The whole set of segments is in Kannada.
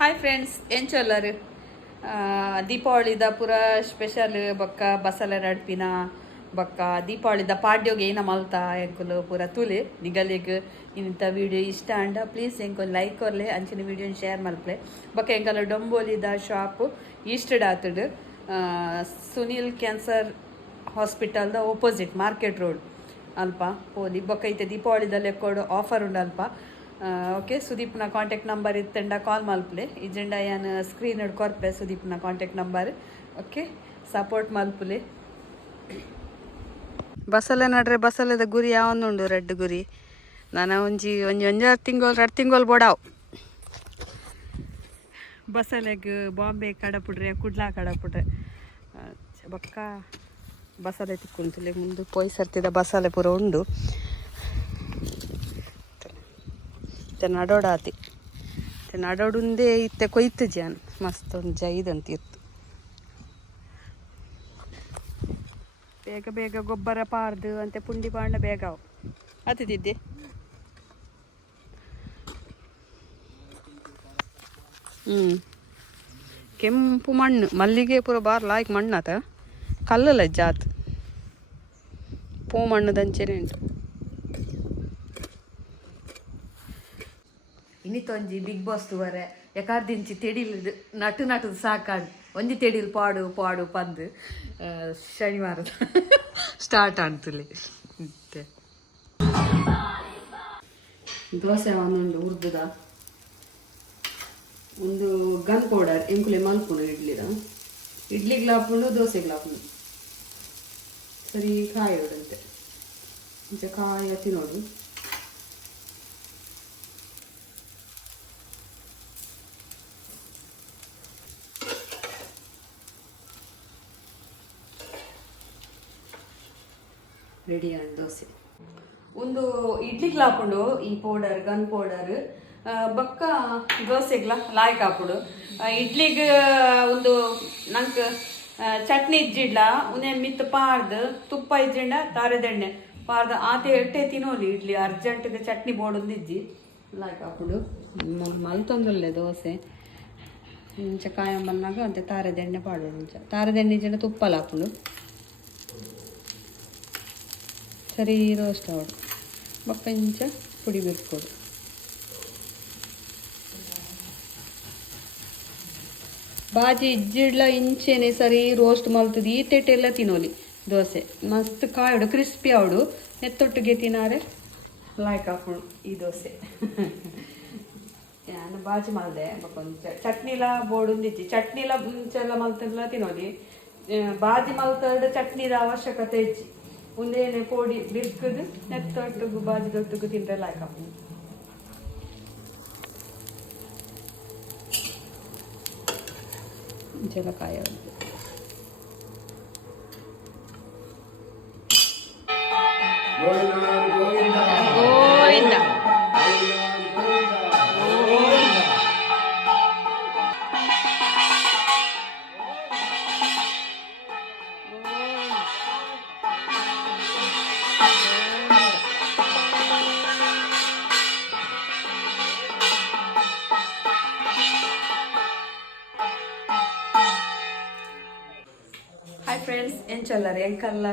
ಹಾಯ್ ಫ್ರೆಂಡ್ಸ್ ಏನು ಚಲ್ಲರು ದೀಪಾವಳಿದ ಪೂರ ಸ್ಪೆಷಲ್ ಬೊಕ್ಕ ಬಸಳೆ ನಡ್ಪಿನ ಬೊಕ್ಕ ದೀಪಾವಳಿದ ಪಾಡ್ಯೋಗೆ ಏನ ಮಲ್ತಾ ಎಂಕುಲು ಪೂರ ತುಲೆ ನಿಗಲಿಗೆ ಇಂಥ ವಿಡಿಯೋ ಇಷ್ಟ ಅಂಡ ಪ್ಲೀಸ್ ಎಂಕೊಂದು ಲೈಕ್ ಕೊರ್ಲೆ ಅಂಚಿನ ವಿಡಿಯೋನ ಶೇರ್ ಮಲ್ಪಲೆ ಬೊಕ್ಕ ಎಂಕಲ್ಲ ಡೊಂಬೋಲಿದ ಶಾಪ್ ಈಸ್ಟಡ್ ಆತುಡು ಸುನಿಲ್ ಕ್ಯಾನ್ಸರ್ ಹಾಸ್ಪಿಟಲ್ದ ಓಪೋಸಿಟ್ ಮಾರ್ಕೆಟ್ ರೋಡ್ ಅಲ್ಪ ಪೋಲಿ ಬೊಕ್ಕ ಐತೆ ದೀಪಾವಳಿದಲ್ಲಿ ಕೊಡು ಆಫರ್ ಉಂಡು ಅಲ್ಪ ಓಕೆ ಸುದೀಪ್ನ ಕಾಂಟ್ಯಾಕ್ಟ್ ನಂಬರ್ ಇತ್ತಂಡ ಕಾಲ್ ಮಲ್ಪಲೆ ಇಜೆಂಡ ಏನು ಸ್ಕ್ರೀನ್ ಹಿಡ್ ಕೊರ್ಪೆ ಸುದೀಪ್ನ ಕಾಂಟ್ಯಾಕ್ಟ್ ನಂಬರ್ ಓಕೆ ಸಪೋರ್ಟ್ ಮಲ್ಪಲೆ ಬಸಳೆ ನಡ್ರೆ ಬಸಳೆದ ಗುರಿ ಯಾವೊಂದುಂಡು ರೆಡ್ ಗುರಿ ನಾನು ಒಂಜಾರು ತಿಂಗಳು 2 ತಿಂಗಳು ಬೋಡಾವು ಬಸಳೆಗೆ ಬಾಂಬೆ ಕಡಪುಡ್ರೆ ಕುಡ್ಲಾ ಕಡಪುಡ್ರೆ ಬೊಕ್ಕ ಬಸಳೆ ತಿಕ್ಕೊಂತಲೆ ಮುಂದೆ ಪೊಯ್ ಸರ್ತಿದ ಬಸಳೆ ಪೂರ ಉಂಡು ನಡೋಡಾತಿ ನಡೋಡುಂದೇ ಇತ್ತೆ ಕೊಯ್ತು ಜಾನ್ ಮಸ್ತ್ ಒಂದು ಜೈದಂತ ಇತ್ತು ಬೇಗ ಬೇಗ ಗೊಬ್ಬರ ಪಾರ್ದು ಅಂತೆ ಪುಂಡಿ ಬಾಂಡ ಬೇಗ ಅವು ಹತ್ತಿದ್ದೆ ಕೆಂಪು ಮಣ್ಣು ಮಲ್ಲಿಗೆ ಪೂರ ಬಾರ್ ಲಾಯ್ಕ್ ಮಣ್ಣಾತ ಕಲ್ಲಲ್ಲ ಜಾತ್ ಪೂ ಮಣ್ಣು ದಂಚೆನೆ ಉಂಟು ಇನ್ನಿತ್ತೊಂಜಿ ಬಿಗ್ ಬಾಸ್ ತುವರೆ ಎಕಾರ್ದಿಂಚಿ ತೆಡಿಲ್ ನಟು ಸಾಕಾಡು ಒಂಜಿ ತೆಡಿಲ್ ಪಾಡು ಪಾಡು ಪಂದು ಶನಿವಾರದ ಸ್ಟಾರ್ಟ್ ಆಣ್ತುಲೆ ಮತ್ತೆ ದೋಸೆ ಒಂದೊಂದು ಉರ್ದುದ ಒಂದು ಗನ್ ಪೌಡರ್ ಎಂಕುಲೆ ಮಲ್ಪುಂಡು ಇಡ್ಲಿಗೆ ಲಾಪುಂಡು ದೋಸೆಗೆ ಲಾಪುಂಡು ಸರಿ ಕಾಯಿ ಹೊಡಂತೆ ಮುಂಚೆ ಕಾಯಿ ತಿನ್ನೋಡು ರೆಡಿ ಆದ ದೋಸೆ ಒಂದು ಇಡ್ಲಿಗೆ ಲಾಪುಂಡು ಈ ಪೌಡರ್ ಗನ್ ಪೌಡರ್ ಬೊಕ್ಕ ದೋಸೆಗ್ಲ ಲಾಯ್ಕ್ ಹಾಪುಡು ಇಡ್ಲಿಗೆ ಒಂದು ನಂಗೆ ಚಟ್ನಿ ಇಜ್ಜಿಡ್ಲ ಉನೇನು ಮಿತ್ತು ಪಾರ್ದು ತುಪ್ಪ ಇಜ್ಜಿಂಡ ತಾರೆದೆಣ್ಣೆ ಪಾರ್ದು ಆತೆ ಎಟ್ಟೆ ತಿನ್ನೋಲಿ ಇಡ್ಲಿ ಅರ್ಜೆಂಟ್ಗೆ ಚಟ್ನಿ ಬೋಡೊಂದು ಇಜ್ಜಿ ಲಾಯ್ಕ್ ಹಾಪುಡು ಮಲ್ತೊಂದುಲ್ಲೆ ದೋಸೆ ಇಂಚ ಕಾಯಂಬನ್ನಾಗ ಅಂತೆ ತಾರೆದೆಣ್ಣೆ ಪಾಡೋದು ಇಂಚ ತಾರೆದೆಣ್ಣೆ ಇಜ್ಜಿಂಡ ತುಪ್ಪ ಲಾಪುಂಡು ಸರಿ ರೋಸ್ಟ್ ಆವಡು ಬೊಕ್ಕ ಇಂಚ ಪುಡಿ ಬಿರ್ಕೊಡು ಬಾಜಿ ಇಜ್ಜಿಡ್ಲ ಇಂಚೆನೆ ಸರಿ ರೋಸ್ಟ್ ಮಲ್ತದ ಈ ತೆಟ್ಟೆಲ್ಲ ತಿನ್ನೋಲಿ ದೋಸೆ ಮಸ್ತ್ ಕಾಯೋಡು ಕ್ರಿಸ್ಪಿ ಆವಡು ಎತ್ತೊಟ್ಟಿಗೆ ತಿನ್ನಾರೆ ಲಾಯ್ಕ್ ಹಾಕೋಳು ಈ ದೋಸೆ ನಾನು ಬಾಜಿ ಮಲ್ದೆ ಕೊಂಚ ಚಟ್ನಿಲ ಬೋಡುಂದಿಜ್ಜಿ ಚಟ್ನಿಲ ಮುಂಚೆಲ್ಲ ಮಲ್ತೆಲ್ಲ ತಿನ್ನೋಲಿ ಬಾಜಿ ಮಲ್ತದ ಚಟ್ನಿದ ಅವಶ್ಯಕತೆ ಹೆಚ್ಚಿ ಒಂದೇನೆ ಪೋಡಿ ಬಿರ್ಕದು ನೆತ್ತೊಟ್ಟಿಗೂ ಬಾಜಿದೊಟ್ಟಿಗೂ ತಿಂದ್ರೆ ಲಾಯ್ಕ್ ಹಾಕೋದು ಜಲಕಾಯ ಗೋವಿಂದ ಹಾಯ್ ಫ್ರೆಂಡ್ಸ್ ಎಂಚಲ್ಲರು ಎಂಕಲ್ಲ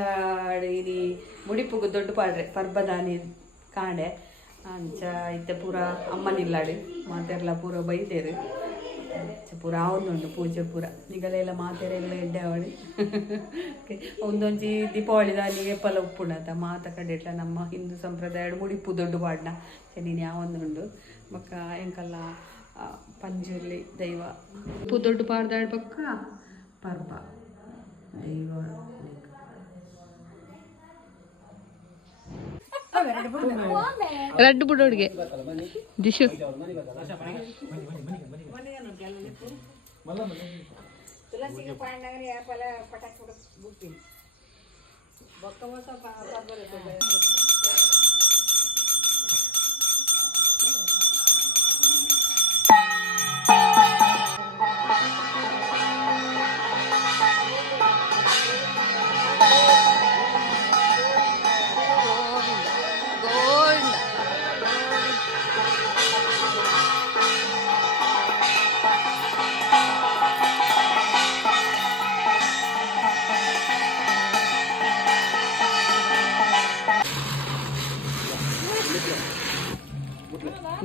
ಇರಿ ಮುಡಿಪುಗು ದೊಡ್ಡ ಪಾಡ್ರೆ ಪರ್ಬದಾನಿ ಕಾಂಡೆ ಅಂಚ ಇತ್ತೆ ಪೂರ ಅಮ್ಮನಿಲ್ಲಾಡು ಮಾತೆರ್ಲ ಪೂರ ಬೈದೇರು ಪೂರ ಆವೊಂದುಂಡು ಪೂಜೆ ಪೂರ ನಿಗಲೆಲ್ಲ ಮಾತೆರೆಲ್ಲ ಎಡ್ಡೆ ಅವಳಿ ಒಂದೊಂಜಿ ದೀಪಾವಳಿ ದಾನಿಗೆ ಪಲ ಉಪ್ಪುಂಡತ ಮಾತ ಕಡೆಟ್ಲ ನಮ್ಮ ಹಿಂದೂ ಸಂಪ್ರದಾಯ ಮುಡಿಪು ದೊಡ್ಡ ಪಾಡ್ನ ನೀನು ಯಾವೊಂದುಂಡು ಬೊಕ್ಕ ಎಂಕಲ್ಲ ಪಂಜುರ್ಲಿ ದೈವ ಉಪ್ಪು ದೊಡ್ಡ ಪಾಡ್ದಾಡ್ ಬೊಕ್ಕ ಪರ್ಬ ದೈವ ರೆಡ್ ಬುಡೋಡ್ಗೆ ದಿಶು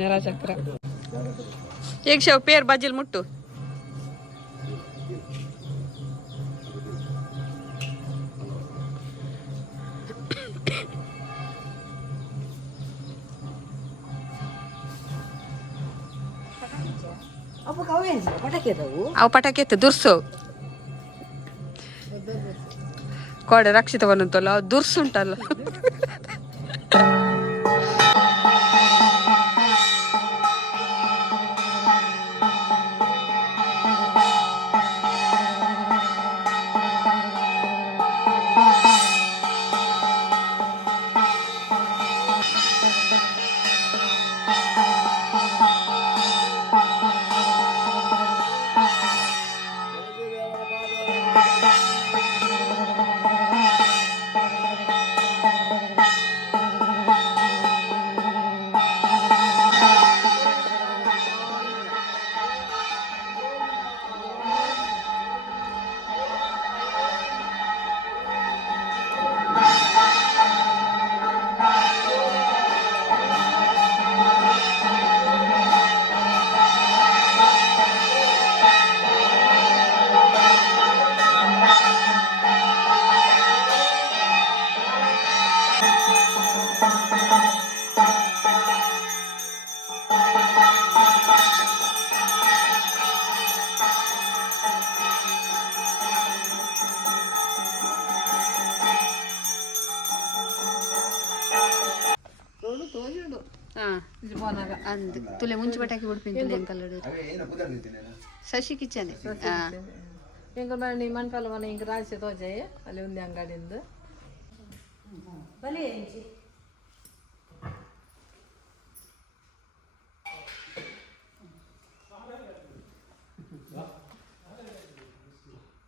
ನೆಲಚಕ್ರ एक शेव पेर बाजील मुट्टू ಅವು ಪಟಾಕಿ ಎತ್ತು ದುರ್ಸು ಕೋಡೆ ರಕ್ಷಿತವನ್ನಂತಲ್ಲ ದುರ್ಸು ಉಂಟಲ್ಲ ಅಂದ್ ತುಲೆ ಮುಂಚೆ ಪಟಾಕಿ ಬಿಡ್ತೀನಿ ತುಲೆ ಅಂಕಲ್ ಶಶಿ ಕಿಚನ್ ಎಂಗ ಮನೆ ಮನ್ಪಲ್ಲ ಮನೆ ಇಂಕ ರಾಶಿ ತೋಜಾಯಿ ಅಲ್ಲಿ ಒಂದು ಅಂಗಡಿಂದು ಬಲಿ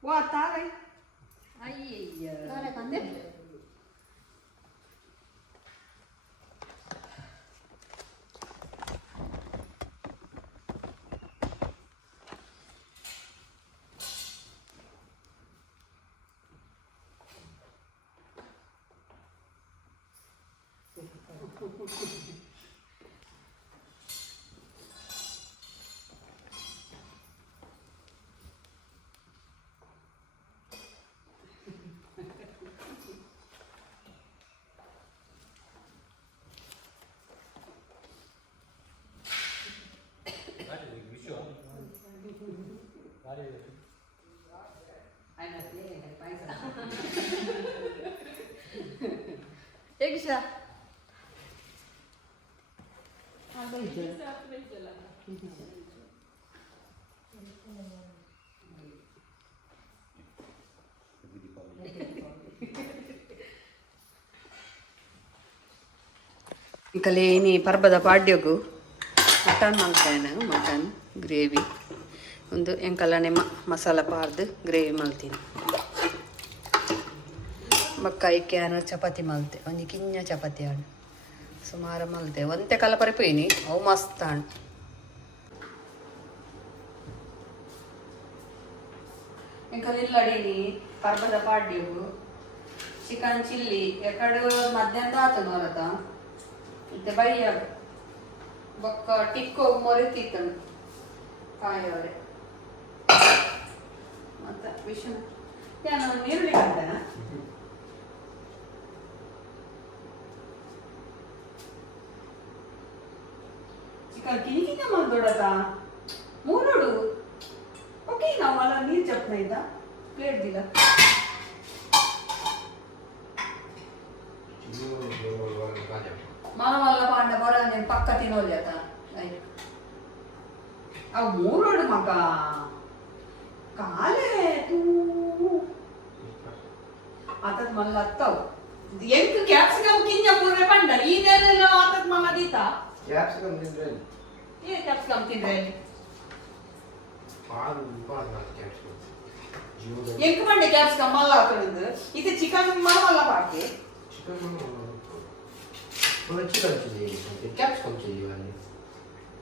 ವಾ ತಾರೈ ಅಯ್ಯಯ್ಯ ತಾರೈ ಕಂದೆ Ekstra. ಇಂಕಲೇನಿ ಪರ್ಬದ ಪಾಡ್ಯಗು ಮಟನ್ ಮಲ್ತೇನೆ ಮಟನ್ ಗ್ರೇವಿ ಒಂದು ಎಂಕಲನೆ ಮಸಾಲ ಪಾರ್ದು ಗ್ರೇವಿ ಮಲ್ತೀನಿ ಬಕ್ಕಾಯಿ ಕ್ಯಾನ್ ಚಪಾತಿ ಮಲ್ತೆ ಒಂದು ಕಿಂಜ ಚಪಾತಿ ಹಣ್ಣು ಸುಮಾರು ಮಲ್ತೆ ಒಂತೆ ಕಲ ಪರಿಪೋಯಿನಿ ಅವು ಮಸ್ತ್ ಹಣ್ಣು ಎಂಕಲಿಲ್ಲಡೀನಿ ಪರ್ಬದ ಪಾಡ್ಯಗು ಚಿಕನ್ ಚಿಲ್ಲಿ ಎಕಡೆ ಮಧ್ಯಾಹ್ನ ಆತು ನೋರತ ಮತ್ತೆ ಬಯ್ಯ ಬೊಕ್ಕ ಟಿಕ್ಕೋ ಮೊರೆತಿತ್ತನು ಕಾಯೋರೆ ಮತ್ತೆ ವಿಷಯ ನಾನು ನೀರುಳ್ಳಿ ಹಾಕ್ತೇನ ಚಿಕನ್ ಕಿನಿಕಿನ ಮಾಡ್ದೊಡತ ಮೂರೋಡು ಓಕೆ ನಾವು ಅಲ್ಲ ನೀರು ಚಪ್ನ ಇದ್ದ ಪ್ಲೇಟ್ ದಿಲ್ಲ మనవల్ల పండ బొర నేను పక్క తినోలేత అవు మూరోడు మక కాలే తూ ಆತತ್ ಮಲ್ಲ ಅತ್ತವು ಎಂಕ್ ಕ್ಯಾಪ್ಸಿಕಮ್ ಕಿಂಜ ಪೂರ್ರೆ ಪಂಡ ಈ ನೆಲೆಲ್ಲ ಆತತ್ ಮಲ್ಲ ದೀತ ಕ್ಯಾಪ್ಸಿಕಮ್ ತಿಂದ್ರೆ ಏ ಕ್ಯಾಪ್ಸಿಕಮ್ ತಿಂದ್ರೆ ಹಾಲು ಬಾರ್ನ ಕ್ಯಾಪ್ಸಿಕಮ್ ಜೀವ ಎಂಕ್ ಪಂಡೆ ಕ್ಯಾಪ್ಸಿಕಮ್ ಮಲ್ಲ ಹಾಕಳಿಂದು ಇದು ಚಿಕನ್ ಮಲ್ಲ ಪಾಕೆ chicken Boleh chicken chili, capsicum chili ani.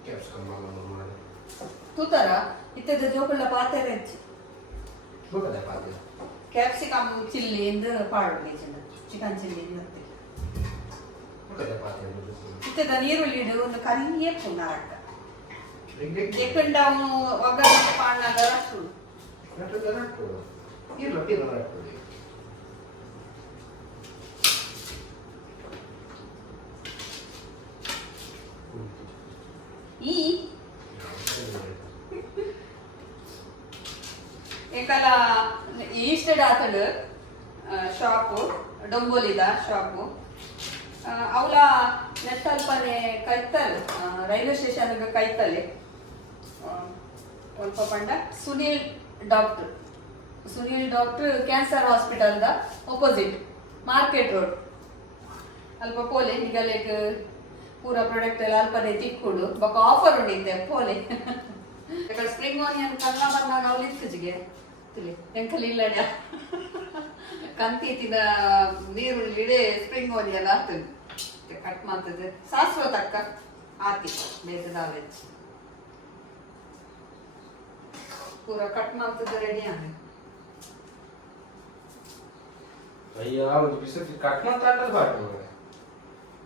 Capsicum mala normal. ತೂತರ ಇತ್ತದ ಜೋಕುಲ್ಲ ಪಾತೆರೆ ಹೆಚ್ಚಿ Bukan apa dia. Capsicum chilli ಎಂದು ಪಾಡು ಚಿಕನ್ ಚಿಲ್ಲಿ ಎಂದು ಬೊಕ್ಕದ ಪಾತ್ರೆ ಇತ್ತದ ನೀರುಳ್ಳಿ ಇಡು ಒಂದು ಕರಿಯೇ ಪುನರಾಟ ರೆಗ್ರೆಟ್ ಎಕ್ಕಂಡ ಅವನು ಒಗ್ಗರಣೆ ಪಾಣ್ಣಾಗ ಅಷ್ಟು ನಟ್ಟು ಇಲ್ಲ ತೀರ ನಟ್ಟು ಈ ಏಕಲ ಈಸ್ಟೆಡ್ ಆತಡು ಶಾಪು ಡೊಂಬೋಲಿದ ಶಾಪು ಅವಳ ನೆಟ್ಟಲ್ಪನೆ ಕೈತಲ್ ರೈಲ್ವೆ ಸ್ಟೇಷನ್ಗೆ ಕೈತಲ್ಲಿ ಸ್ವಲ್ಪ ಪಂಡ ಸುನೀಲ್ ಡಾಕ್ಟರ್ ಕ್ಯಾನ್ಸರ್ ಹಾಸ್ಪಿಟಲ್ದ ಅಪೋಸಿಟ್ ಮಾರ್ಕೆಟ್ ರೋಡ್ ಅಲ್ಪ ಪೋಲೆ ಈಗ ಲೈಕ್ ಪೂರ ಪ್ರಾಡಕ್ಟ್ ಎಲ್ಲ ಅಲ್ಪದೇ ತಿಕ್ಕೊಡು ಬೊಕ್ಕ ಆಫರ್ ಉಂಡಿದ್ದೆ ಪೋಲೆ ಸ್ಪ್ರಿಂಗ್ ಆನಿಯನ್ ಕಲ್ಲ ಬಂದಾಗ ಅವಳು ಇತ್ತೀಚೆಗೆ ತಿಳಿ ಎಂಕಲ್ ಇಲ್ಲಡ ಕಂತೀತಿನ ನೀರುಳ್ಳಿ ಸ್ಪ್ರಿಂಗ್ ಆನಿಯನ್ ಆಗ್ತದೆ ಕಟ್ ಮಾಡ್ತದೆ ಸಾಸುವ ತಕ್ಕ ಆತಿ ಬೇಸದ ವೆಜ್ ಪೂರ ಕಟ್ ಮಾಡ್ತದೆ ರೆಡಿ ಆಗ ಅಯ್ಯ ಒಂದು ಬಿಸಿ ಕಟ್ ಮಾತಾಡೋದು ಬಾರಿ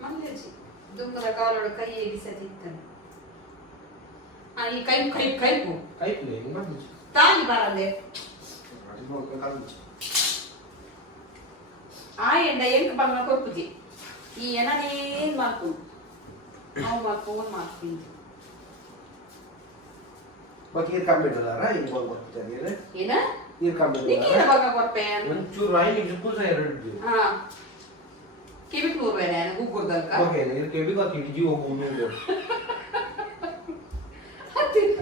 ಮಂಜಿ ದುಂಬದ ಕಾಲೋಡು ಕೈ ಬಿಸದಿತ್ತಾನೆ ಈ ಕೈ ಕೈ ಕೈಪು ಕೈಪ್ಲೆ ಹಿಂಗೆ ಬಂದು ತಾಯಿ ಬರಲ್ಲೇ ಆ ಎಂಡ ಎಂಕ ಬಂಗ ಕೊಪ್ಪುಜಿ ಈ ಏನೇನ್ ಮಾಡ್ಕೊಂಡು ನಾವು ಮಾಡ್ಕೊಂಡು ಮಾಡ್ತೀನಿ ಮತ್ತೆ ನೀರು ಕಮ್ಮಿ ಇಡಲಾರ ಹಿಂಗೆ ಬಂದು ಬರ್ತಾರೆ ಏನ ನೀರು ಕಮ್ಮಿ ನಿಕ್ಕೇನ ಬಂಗ ಕೊಪ್ಪೆ ಒಂಚೂರು ರಾಯಿ ಜುಕ್ಕುಸ ಎರಡು ಹಾ ಕಿವಿಕ್ ನೂರ್ವೇನೆ ಗುಗ್ಗುರ್ದಲ್ಕ ಓಕೆ ನೀರು ಕೆಬಿಗೆ ಅದು ಇಡೀ ಹೋಗುವುದು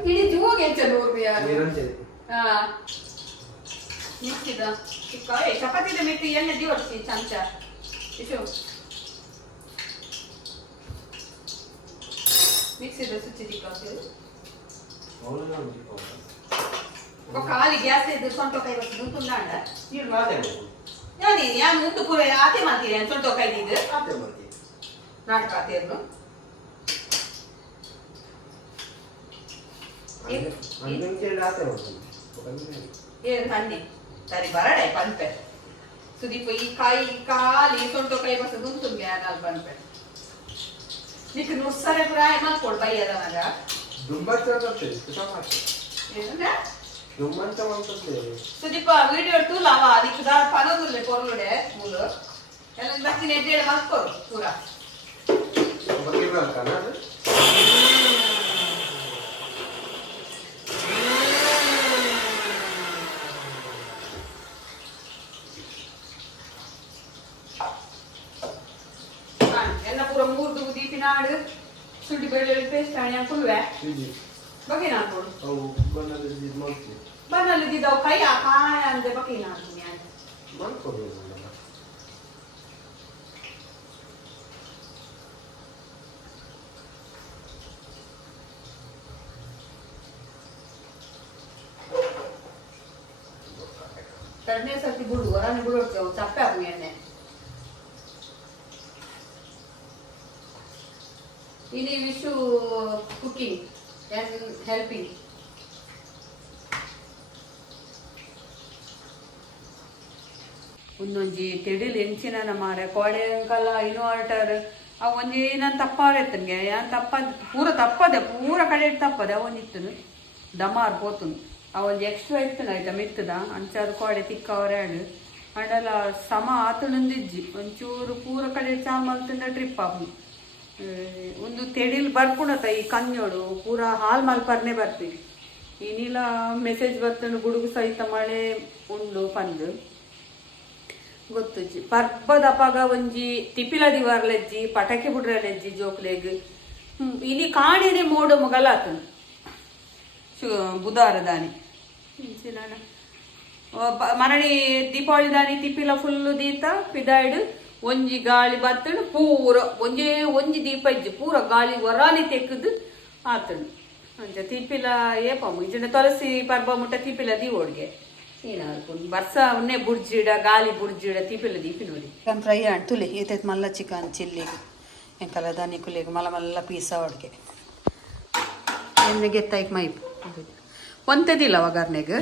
ಇಡೀ ಜೂಗೆ ಹೆಚ್ಚ ನೂರ್ವಿಯ ನೀರಂತೆ ಹಾ ಮಿಕ್ಸಿದ ಚಿಕ್ಕ ಚಪಾತಿದ ಮೆತ್ತಿ ಎಣ್ಣೆ ಜೋಡಿಸಿ ಚಮಚ ಇಶು ಮಿಕ್ಸಿದ ಸುಚ್ಚಿ ತಿಕ್ಕಾಸಿರು ಖಾಲಿ ಗ್ಯಾಸ್ ಇದ್ದು ಸೊಂಟ ಕೈ ಬರ್ತದೆ ತುಂಡಾಂಡ ನೀರು ಮಾತಾಡ ಯಾನಿ ಯಾನು ಮುಂದೆ ಪೂರ ಆತೆ ಮಾಡ್ತೀರಿ ಸೊಂಟ ಕೈ ನಿಂದು ಆತೆ ಮಾಡ್ತೀವಿ ನಾಟಕ ಆತೇರ್ನು ಅಂದಂಗೆ ಆತೆ ಮಾಡ್ತೀವಿ ಏನು ತನ್ನಿ ಸರಿ ಬರಡೆ ಪಂಪೆ ಸುದೀಪ ಈ ಕಾಯಿ ಕಾಲಿ ಸೊಂಟ ಕೈ ಬರ್ತದೆ ತುಂಗೆ ಅದಾಲ್ ಪಂಪೆ ನಿಕ್ ನುಸ್ಸರೆ ಪ್ರಾಯ ಮಾಡ್ಕೊಳ್ ಬೈಯದ ಮಗ ದುಂಬಂತ ಬರ್ತದೆ ಏನಂದ್ರೆ ದುಂಬಂತ ಮಾಡ್ತದೆ ಸುದೀಪ ವಿಡಿಯೋ ತೂಲ ಅವ ಅದಕ್ಕೆ ಪನೋದುಲ್ಲೆ ಕೊರ್ಲುಡೆ ಮೂಲು ಎಲ್ಲ ಬಚ್ಚಿನ ಎಡ್ಡೆ ಮಾಡ್ಕೊರು ಪೂರ ಬಗ್ಗೆ ಬರ್ತಾನ ಎಲ್ಲ ಪೂರ ಮೂರ್ದು ದೀಪಿನಾಡು ಶುಂಠಿ ಬೆಳ್ಳುಳ್ಳಿ ಪೇಸ್ಟ್ ಹಣೆ ಹಾಕೊಳ್ಳುವೆ ಬಗ್ಗೆ ಹಾಕೊಡು ಅವು ಬಣ್ಣದ ಇದು ಮಾಡ್ತೀವಿ ಬನ್ನಲ್ಲಿದ್ದಾವು ಕೈ ಆ ಕಾಯ ಅಂದೆ ಬಗ್ಗೆ ಹಾಕ್ತೀನಿ ಮಾಡ್ಕೊಡ್ಬೋದು ಎರಡನೇ ಸರ್ತಿ ಬಿಡು ಹೊರನೆ ಬಿಡೋಡ್ತೇವೆ ಚಪ್ಪೆ ಹಾಕು ಎಣ್ಣೆ ini wish cooking and helping ಒಂದೊಂಜಿ ತೆಡಿಲ್ ಎಂಚಿನ ಮಾರೆ ಕೋಡೆ ಅಂಕಲ್ಲ ಇನ್ವರ್ಟರ್ ಅವ ಒಂಜಿ ನಾನು ತಪ್ಪಾರೆತ್ತನ್ಗೆ ಯಾನ್ ತಪ್ಪ ಪೂರ ತಪ್ಪದೆ ಪೂರ ಕಡೆ ತಪ್ಪದೆ ಅವನಿತ್ತನು ದಮಾರ್ ಪೋತುನು ಅವೊಂದು ಎಕ್ಸ್ಟ್ರಾ ಇತ್ತನ ಆಯ್ತಾ ಮಿತ್ತದ ಅಂಚಾದ ಕೋಡೆ ತಿಕ್ಕವರಾಡು ಅಂಡಲ ಸಮ ಆತುನಂದಿಜ್ಜಿ ಒಂಚೂರು ಪೂರ ಕಡೆ ಚಾಮಲ್ತಂದ ಟ್ರಿಪ್ ಆಪು ಒಂದು ತೆಡಿಲ್ ಬರ್ಪುಣತ ಈ ಕನ್ಯೋಡು ಪೂರ ಹಾಲ್ ಮಲ್ಪರ್ನೆ ಬರ್ತೀವಿ ಇನ್ನಿಲ್ಲ ಮೆಸೇಜ್ ಬರ್ತನು ಗುಡುಗು ಸಹಿತ ಮಳೆ ಉಂಡು ಪಂದು ಗೊತ್ತುಜ್ಜಿ ಪರ್ಬದಪಾಗ ಒಂಜಿ ತಿಪಿಲ ದಿವಾರ್ಲೆಜ್ಜಿ ಪಟಾಕಿ ಬುಡ್ರಲೆಜ್ಜಿ ಜೋಕ್ಲೆಗ್ ಇಲ್ಲಿ ಕಾಣೇನೆ ಮೋಡು ಮೊಗಲಾತನು ಬುಧವಾರ ದಾನಿ ಮರಣಿ ದೀಪಾವಳಿ ದಾನಿ ತಿಪಿಲ ಫುಲ್ಲು ದೀತ ಪಿದಾಯ್ಡು ಒಂಜಿ ಗಾಳಿ ಬತ್ತಡು ಪೂರ ಒಂಜಿ ದೀಪ ಇಜ್ಜಿ ಪೂರ ಗಾಳಿ ವರಾಲಿ ತೆಕ್ಕದು ಆತನು ಅಂಚ ತಿಪ್ಪಿಲ ಏಪಮ್ಮ ಇಜನ ತುಳಸಿ ಪರ್ಬ ಮುಟ್ಟ ತಿಪ್ಪಿಲ ದೀವೋಡ್ಗೆ ಏನಾದ್ರು ಬರ್ಸ ಉನ್ನೆ ಬುಡ್ಜಿಡ ಗಾಳಿ ಬುಡ್ಜಿಡ ತಿಪ್ಪಿಲ ದೀಪಿ ನೋಡಿ ಫ್ರೈ ಆಡ್ ತುಲಿ ಏತೈತ್ ಮಲ್ಲ ಚಿಕನ್ ಚಿಲ್ಲಿಗೆ ಎಂಕಲ ದಾನಿ ಕುಲಿಗೆ ಮಲ್ಲ ಮಲ್ಲ ಪೀಸ ಒಡ್ಗೆ ಎಣ್ಣೆಗೆ ಎತ್ತಾಯ್ಕೆ ಮೈಪ್ ಒಂತೆದಿಲ್ಲ ಒಗ್ಗರ್ನೆಗೆ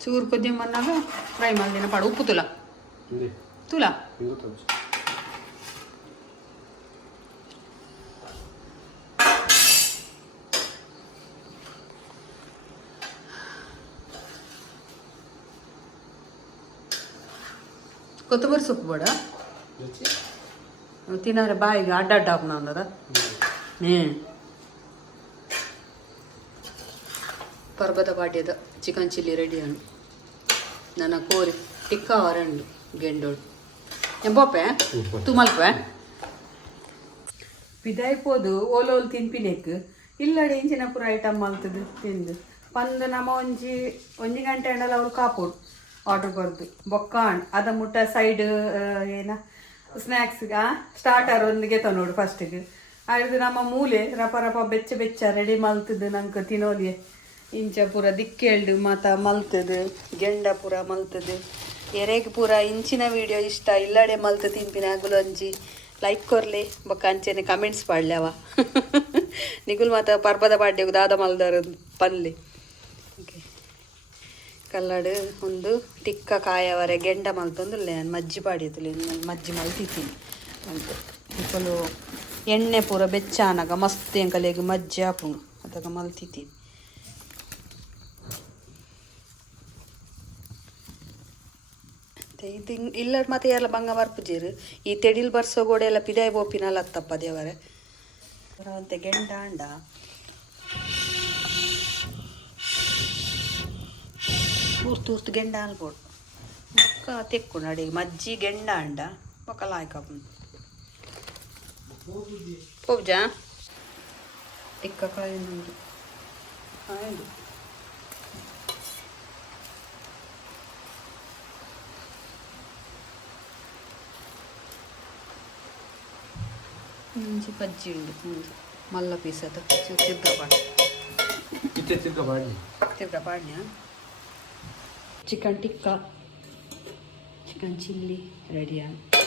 ಚೂರು ಕೊದ್ದಿ ಮನ್ನಾಗ ಫ್ರೈ ಮಾಡಿದಿನ ಪಾಡು ಉಪ್ಪು ತುಲ ఉంది ತುಲ ఇంగుతుంది ಕೊತ್ತಂಬರಿ ಸೊಪ್ಪು ಬೇಡ ತಿನ್ನಾರೆ ಬಾಯಿಗೆ ಅಡ್ಡ ಹಾಕೋಣ ಅಂದದ ಪರ್ಬದ ಪಾಡ್ಯದ ಚಿಕನ್ ಚಿಲ್ಲಿ ರೆಡಿ ಅನ್ನು ನನ್ನ ಕೋರಿ ಟಿಕ್ಕ ಅವರಂಡು ಗೆಂಡೋಡು ಎಂಬೊಪ್ಪೆ ತುಮಲ್ಪೆ ಪಿದಾಯ್ಪೋದು ಓಲೋಲ್ ತಿನ್ಪಿನೆಕ್ ಇಲ್ಲಡೆ ಇಂಚಿನ ಪೂರ ಐಟಮ್ ಮಲ್ತದು ತಿಂದು ಪಂದು ನಮ್ಮ ಒಂಜಿ ಗಂಟೆ ಅಂಡಲ್ಲ ಅವ್ರು ಕಾಪೋಡು ಆರ್ಡರ್ ಬರ್ದು ಬೊಕ್ಕಾಣ್ ಅದ ಮುಟ್ಟ ಸೈಡ್ ಏನ ಸ್ನ್ಯಾಕ್ಸ್ಗ ಸ್ಟಾರ್ಟರ್ ಒಂದಿಗೆ ತನೋಡು ಫಸ್ಟಿಗೆ ಅದು ನಮ್ಮ ಮೂಲೆ ರಪ ರಪ ಬೆಚ್ಚ ಬೆಚ್ಚ ರೆಡಿ ಮಲ್ತದು ನಂಗೆ ತಿನ್ನೋಲಿಯೇ ಇಂಚ ಪೂರ ದಿಕ್ಕೇಳ್ದು ಮಾತ ಮಲ್ತದು ಗೆಂಡ ಪೂರ ಮಲ್ತದು ಎರೆಗೆ ಪೂರ ಇಂಚಿನ ವಿಡಿಯೋ ಇಷ್ಟ ಇಲ್ಲಡೆ ಮಲ್ತು ತಿನ್ಪಿನ ಆಗಲು ಅಂಜಿ ಲೈಕ್ ಕೊರ್ಲಿ ಬೊಕ್ಕ ಅಂಚೆನೆ ಕಮೆಂಟ್ಸ್ ಪಾಡ್ಲಿ ಅವ ನಿಗುಲ್ ಮಾತ ಪರ್ಬದ ಪಾಡ್ಯಗು ದಾದ ಮಲ್ದಾರ ಪನ್ಲಿ ಓಕೆ ಕಲ್ಲಡು ಒಂದು ಟಿಕ್ಕ ಕಾಯವರೆ ಗೆಂಡ ಮಲ್ತೊಂದುಲ್ಲೆ ನಾನು ಮಜ್ಜಿ ಪಾಡಿಯತ್ತುಲೆ ಮಜ್ಜಿ ಮಲ್ತಿದ್ದೀನಿ ಅಂತ ಇಪ್ಪಲು ಎಣ್ಣೆ ಪೂರ ಬೆಚ್ಚಾನಾಗ ಮಸ್ತ್ ಎಂಕಲೆಗೆ ಮಜ್ಜಿ ಹಾಪುಂಡು ಅದಾಗ ಮಲ್ತಿದ್ದೀನಿ ಇದು ಇಲ್ಲ ಮತ್ತೆ ಎಲ್ಲ ಬಂಗ ಬರ್ಪುಜೀರು ಈ ತೆಡಿಲ್ ಬರ್ಸೋ ಗೋಡೆ ಎಲ್ಲ ಪಿದಾಯ ಬೋಪಿನಲ್ಲ ಹತ್ತಪ್ಪ ದೇವರೇ ಅಂತೆ ಗೆಂಡ ಅಂಡ ತೂರ್ತು ಗೆಂಡ ಅನ್ಬೋದು ಒಕ್ಕ ತೆಕ್ಕೊಂಡು ಅಡಿಗೆ ಮಜ್ಜಿ ಗೆಂಡ ಅಂಡ ಒಕ್ಕ ಲಾಯ್ಕಪ್ಪ ಪೂಜಾ ಟಿಕ್ಕ ಕಾಯಿ ಆಯ್ತು ಇಂಚಿ ಬಜ್ಜಿ ಉಂಡು ಮುಂದೆ ಮಲ್ಲ ಪೀಸ್ ಅದು ತಿರ್ಗಪಾಡಿ ఇట్టే తిరగబాడి ತಿರ್ಗಪಾಡ್ಯ ಚಿಕನ್ ಟಿಕ್ಕ ಚಿಕನ್ ಚಿಲ್ಲಿ ರೆಡಿಯಾಗಿ